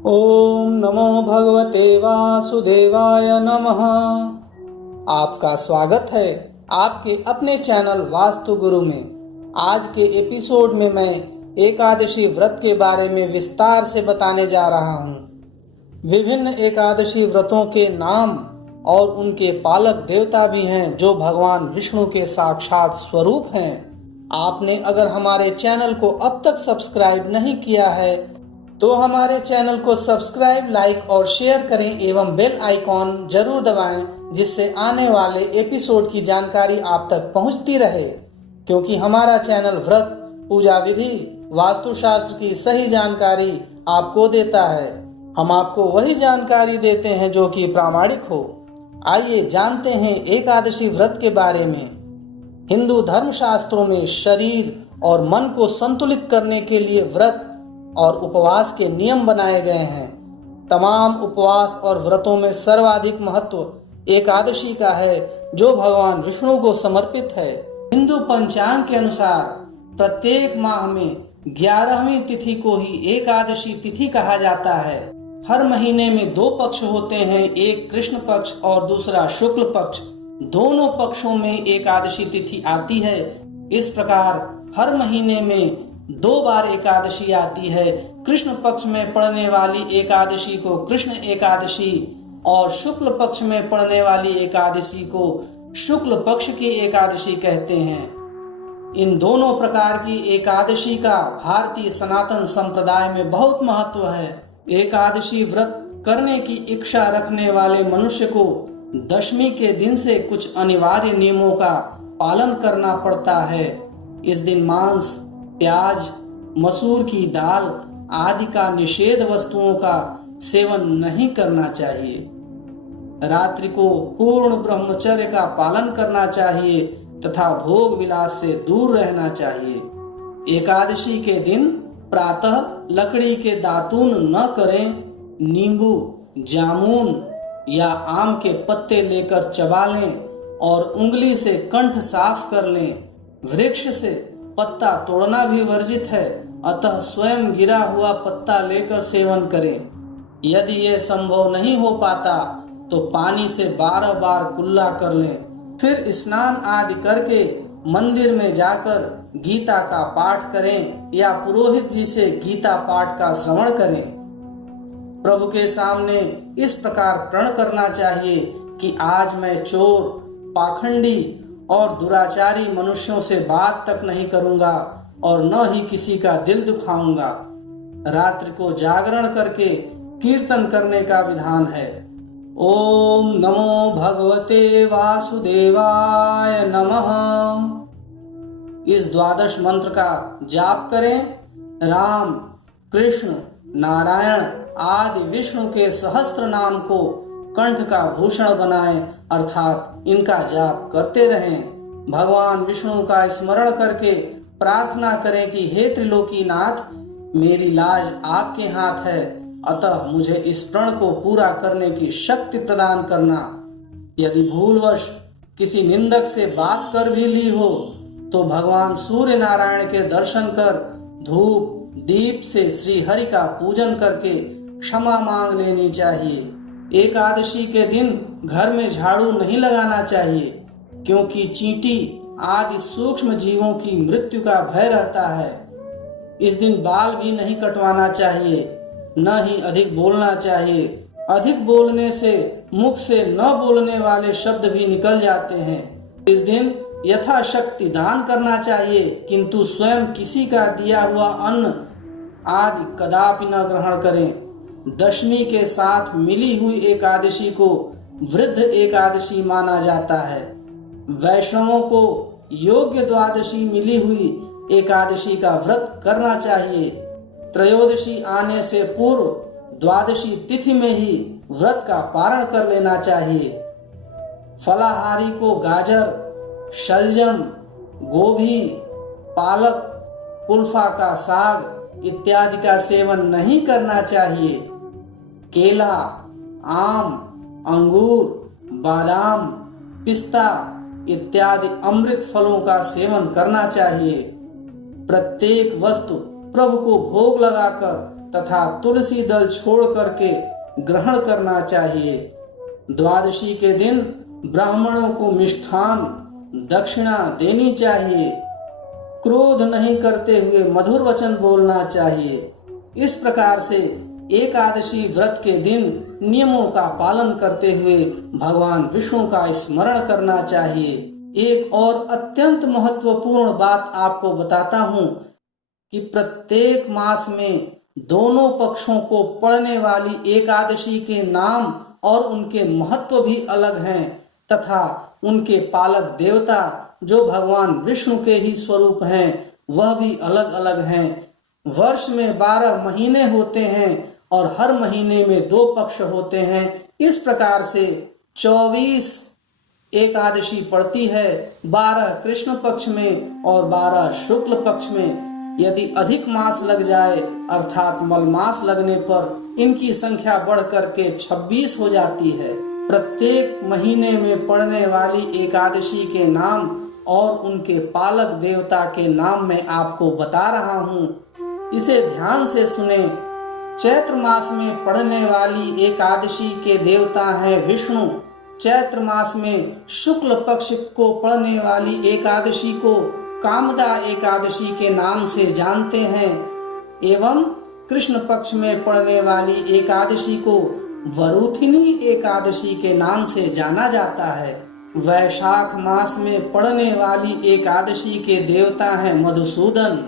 ओम नमो भगवते वासुदेवाय नमः। आपका स्वागत है आपके अपने चैनल वास्तु गुरु में। आज के एपिसोड में मैं एकादशी व्रत के बारे में विस्तार से बताने जा रहा हूँ। विभिन्न एकादशी व्रतों के नाम और उनके पालक देवता भी हैं जो भगवान विष्णु के साक्षात स्वरूप हैं। आपने अगर हमारे चैनल को अब तक सब्सक्राइब नहीं किया है तो हमारे चैनल को सब्सक्राइब, लाइक और शेयर करें एवं बेल आइकॉन जरूर दबाएं, जिससे आने वाले एपिसोड की जानकारी आप तक पहुंचती रहे। क्योंकि हमारा चैनल व्रत, पूजा विधि, वास्तुशास्त्र की सही जानकारी आपको देता है। हम आपको वही जानकारी देते हैं जो कि प्रामाणिक हो। आइए जानते हैं एकादशी व्रत के बारे में। हिंदू धर्म शास्त्रों में शरीर और मन को संतुलित करने के लिए व्रत और उपवास के नियम बनाए गए हैं। तमाम उपवास और व्रतों में सर्वाधिक महत्व एकादशी का है, जो भगवान विष्णु को समर्पित है। हिंदू पंचांग के अनुसार प्रत्येक माह में 11वीं तिथि को ही एकादशी तिथि कहा जाता है। हर महीने में 2 पक्ष होते हैं, एक कृष्ण पक्ष और दूसरा शुक्ल पक्ष। दोनों पक्षों में एकादशी तिथि आती है। इस प्रकार हर महीने में 2 बार एकादशी आती है। कृष्ण पक्ष में पड़ने वाली एकादशी को कृष्ण एकादशी और शुक्ल पक्ष में पड़ने वाली एकादशी को शुक्ल पक्ष की एकादशी कहते हैं। इन दोनों प्रकार की एकादशी का भारतीय सनातन संप्रदाय में बहुत महत्व है। एकादशी व्रत करने की इच्छा रखने वाले मनुष्य को दशमी के दिन से कुछ अनिवार्य नियमों का पालन करना पड़ता है। इस दिन मांस, प्याज, मसूर की दाल आदि का निषेध वस्तुओं का सेवन नहीं करना चाहिए। रात्रि को पूर्ण ब्रह्मचर्य का पालन करना चाहिए तथा भोग विलास से दूर रहना चाहिए। एकादशी के दिन प्रातः लकड़ी के दातून न करें। नींबू, जामुन या आम के पत्ते लेकर चबा लें और उंगली से कंठ साफ कर लें। वृक्ष से पत्ता तोड़ना भी वर्जित है, अतः स्वयं गिरा हुआ पत्ता लेकर सेवन करें। यदि यह संभव नहीं हो पाता तो पानी से 12 बार कुल्ला कर लें। फिर स्नान आदि करके मंदिर में जाकर गीता का पाठ करें या पुरोहित जी से गीता पाठ का श्रवण करें। प्रभु के सामने इस प्रकार प्रण करना चाहिए कि आज मैं चोर, पाखंडी और दुराचारी मनुष्यों से बात तक नहीं करूंगा और न ही किसी का दिल दुखाऊंगा। रात्रि को जागरण करके कीर्तन करने का विधान है। ओम नमो भगवते वासुदेवाय नमः। इस द्वादश मंत्र का जाप करें। राम, कृष्ण, नारायण आदि विष्णु के सहस्त्र नाम को कंठ का भूषण बनाएं, अर्थात इनका जाप करते रहें। भगवान विष्णु का स्मरण करके प्रार्थना करें कि हे त्रिलोकीनाथ, मेरी लाज आपके हाथ है, अतः मुझे इस प्रण को पूरा करने की शक्ति प्रदान करना। यदि भूलवश किसी निंदक से बात कर भी ली हो तो भगवान सूर्य नारायण के दर्शन कर धूप दीप से श्री हरि का पूजन करके क्षमा मांग लेनी चाहिए। एकादशी के दिन घर में झाड़ू नहीं लगाना चाहिए, क्योंकि चींटी आदि सूक्ष्म जीवों की मृत्यु का भय रहता है। इस दिन बाल भी नहीं कटवाना चाहिए, न ही अधिक बोलना चाहिए। अधिक बोलने से मुख से न बोलने वाले शब्द भी निकल जाते हैं। इस दिन यथाशक्ति दान करना चाहिए, किंतु स्वयं किसी का दिया हुआ अन्न आदि कदापि न ग्रहण करें। दशमी के साथ मिली हुई एकादशी को वृद्ध एकादशी माना जाता है। वैष्णवों को योग्य द्वादशी मिली हुई एकादशी का व्रत करना चाहिए। त्रयोदशी आने से पूर्व द्वादशी तिथि में ही व्रत का पारण कर लेना चाहिए। फलाहारी को गाजर, शलजम, गोभी, पालक, कुल्फा का साग इत्यादि का सेवन नहीं करना चाहिए। केला, आम, अंगूर, बादाम, पिस्ता इत्यादि अमृत फलों का सेवन करना चाहिए। प्रत्येक वस्तु प्रभु को भोग लगाकर तथा तुलसी दल छोड़ करके ग्रहण करना चाहिए। द्वादशी के दिन ब्राह्मणों को मिष्ठान दक्षिणा देनी चाहिए। क्रोध नहीं करते हुए मधुर वचन बोलना चाहिए। इस प्रकार से एकादशी व्रत के दिन नियमों का पालन करते हुए भगवान विष्णु का स्मरण करना चाहिए। एक और अत्यंत महत्वपूर्ण बात आपको बताता हूँ कि प्रत्येक मास में दोनों पक्षों को पड़ने वाली एकादशी के नाम और उनके महत्व भी अलग हैं तथा उनके पालक देवता जो भगवान विष्णु के ही स्वरूप हैं वह भी अलग अलग हैं। वर्ष में 12 महीने होते हैं और हर महीने में 2 पक्ष होते हैं। इस प्रकार से 24 एकादशी पड़ती है, 12 कृष्ण पक्ष में और 12 शुक्ल पक्ष में। यदि अधिक मास लग जाए अर्थात मल मास लगने पर इनकी संख्या बढ़ करके 26 हो जाती है। प्रत्येक महीने में पड़ने वाली एकादशी के नाम और उनके पालक देवता के नाम मैं आपको बता रहा हूँ, इसे ध्यान से सुने। चैत्र मास में पड़ने वाली एकादशी के देवता हैं विष्णु। चैत्र मास में शुक्ल पक्ष को पड़ने वाली एकादशी को कामदा एकादशी के नाम से जानते हैं एवं कृष्ण पक्ष में पड़ने वाली एकादशी को वरुथिनी एकादशी के नाम से जाना जाता है। वैशाख मास में पड़ने वाली एकादशी के देवता हैं मधुसूदन।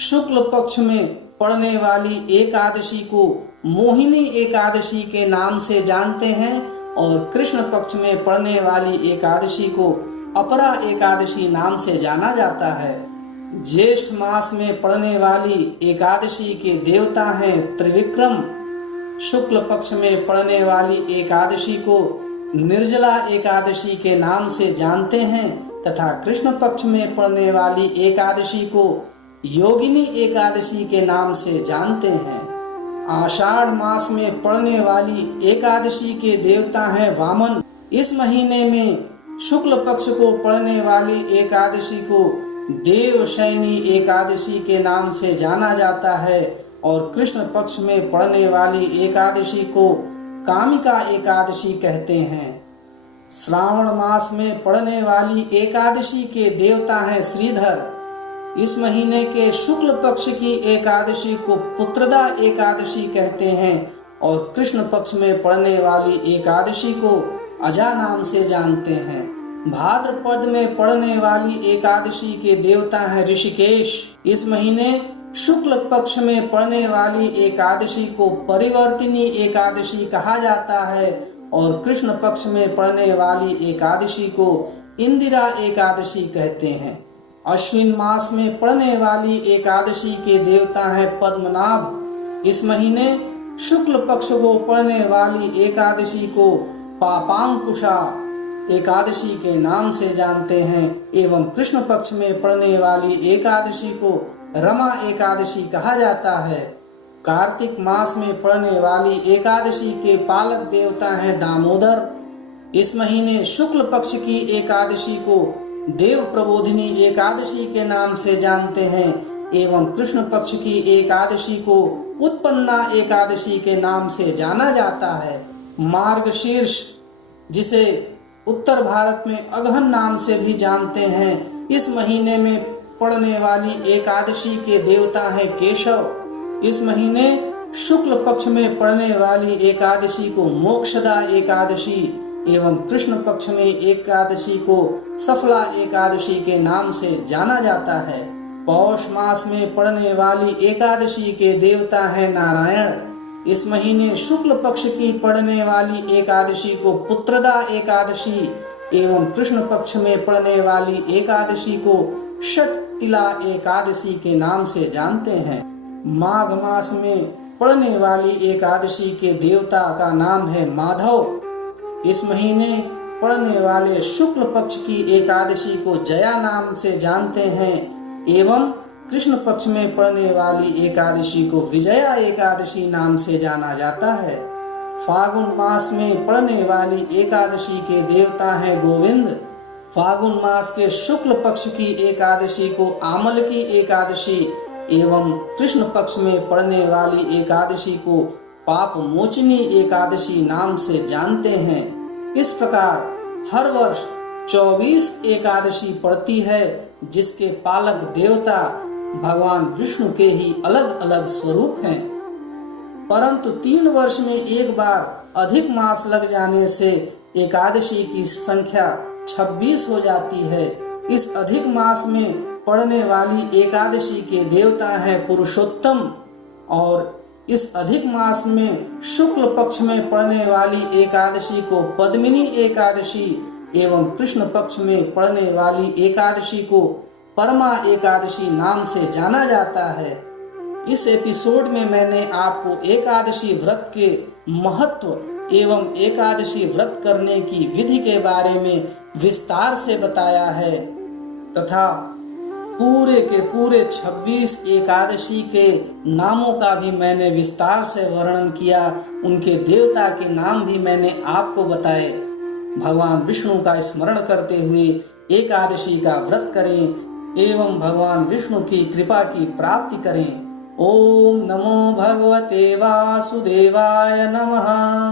शुक्ल पक्ष में पड़ने वाली एकादशी को मोहिनी एकादशी के नाम से जानते हैं और कृष्ण पक्ष में पड़ने वाली एकादशी को अपरा एकादशी नाम से जाना जाता है। ज्येष्ठ मास में पड़ने वाली एकादशी के देवता हैं त्रिविक्रम। शुक्ल पक्ष में पड़ने वाली एकादशी को निर्जला एकादशी के नाम से जानते हैं तथा कृष्ण पक्ष में पड़ने वाली एकादशी को योगिनी एकादशी के नाम से जानते हैं। आषाढ़ मास में पड़ने वाली एकादशी के देवता हैं वामन। इस महीने में शुक्ल पक्ष को पड़ने वाली एकादशी को देवशयनी एकादशी के नाम से जाना जाता है और कृष्ण पक्ष में पड़ने वाली एकादशी को कामिका एकादशी कहते हैं। श्रावण मास में पड़ने वाली एकादशी के देवता हैं श्रीधर। इस महीने के शुक्ल पक्ष की एकादशी को पुत्रदा एकादशी कहते हैं और कृष्ण पक्ष में पड़ने वाली एकादशी को अजा नाम से जानते हैं। भाद्रपद में पड़ने वाली एकादशी के देवता हैं ऋषिकेश। इस महीने शुक्ल पक्ष में पड़ने वाली एकादशी को परिवर्तिनी एकादशी कहा जाता है और कृष्ण पक्ष में पड़ने वाली एकादशी को इंदिरा एकादशी कहते हैं। अश्विन मास में पड़ने वाली एकादशी के देवता हैं पद्मनाभ। इस महीने शुक्ल पक्ष को पड़ने वाली एकादशी को पापांकुशा एकादशी के नाम से जानते हैं एवं कृष्ण पक्ष में पड़ने वाली एकादशी को रमा एकादशी कहा जाता है। कार्तिक मास में पड़ने वाली एकादशी के पालक देवता हैं दामोदर। इस महीने शुक्ल पक्ष की एकादशी को देव प्रबोधिनी एकादशी के नाम से जानते हैं एवं कृष्ण पक्ष की एकादशी को उत्पन्ना एकादशी के नाम से जाना जाता है। मार्गशीर्ष, जिसे उत्तर भारत में अगहन नाम से भी जानते हैं, इस महीने में पड़ने वाली एकादशी के देवता हैं केशव। इस महीने शुक्ल पक्ष में पड़ने वाली एकादशी को मोक्षदा एकादशी एवं कृष्ण पक्ष में एकादशी को सफला एकादशी के नाम से जाना जाता है। पौष मास में पड़ने वाली एकादशी के देवता हैं नारायण। इस महीने शुक्ल पक्ष की पड़ने वाली एकादशी को पुत्रदा एकादशी एवं कृष्ण पक्ष में पड़ने वाली एकादशी को षटतिला एकादशी के नाम से जानते हैं। माघ मास में पड़ने वाली एकादशी के देवता का नाम है माधव। इस महीने पड़ने वाले शुक्ल पक्ष की एकादशी को जया नाम से जानते हैं एवं कृष्ण पक्ष में पड़ने वाली एकादशी को विजया एकादशी नाम से जाना जाता है। फागुन मास में पड़ने वाली एकादशी के देवता हैं गोविंद। फागुन मास के शुक्ल पक्ष की एकादशी को आमल की एकादशी एवं कृष्ण पक्ष में पड़ने वाली एकादशी को पाप मोचनी एकादशी नाम से जानते हैं। इस प्रकार हर वर्ष 24 एकादशी पड़ती है, जिसके पालक देवता भगवान विष्णु के ही अलग अलग स्वरूप हैं। परंतु 3 वर्ष में एक बार अधिक मास लग जाने से एकादशी की संख्या 26 हो जाती है। इस अधिक मास में पड़ने वाली एकादशी के देवता हैं पुरुषोत्तम, और इस अधिक मास में शुक्ल पक्ष में पड़ने वाली एकादशी को पद्मिनी एकादशी एवं कृष्ण पक्ष में पड़ने वाली एकादशी को परमा एकादशी नाम से जाना जाता है। इस एपिसोड में मैंने आपको एकादशी व्रत के महत्व एवं एकादशी व्रत करने की विधि के बारे में विस्तार से बताया है तथा पूरे के पूरे 26 एकादशी के नामों का भी मैंने विस्तार से वर्णन किया। उनके देवता के नाम भी मैंने आपको बताए। भगवान विष्णु का स्मरण करते हुए एकादशी का व्रत करें एवं भगवान विष्णु की कृपा की प्राप्ति करें। ओम नमो भगवते वासुदेवाय नमः।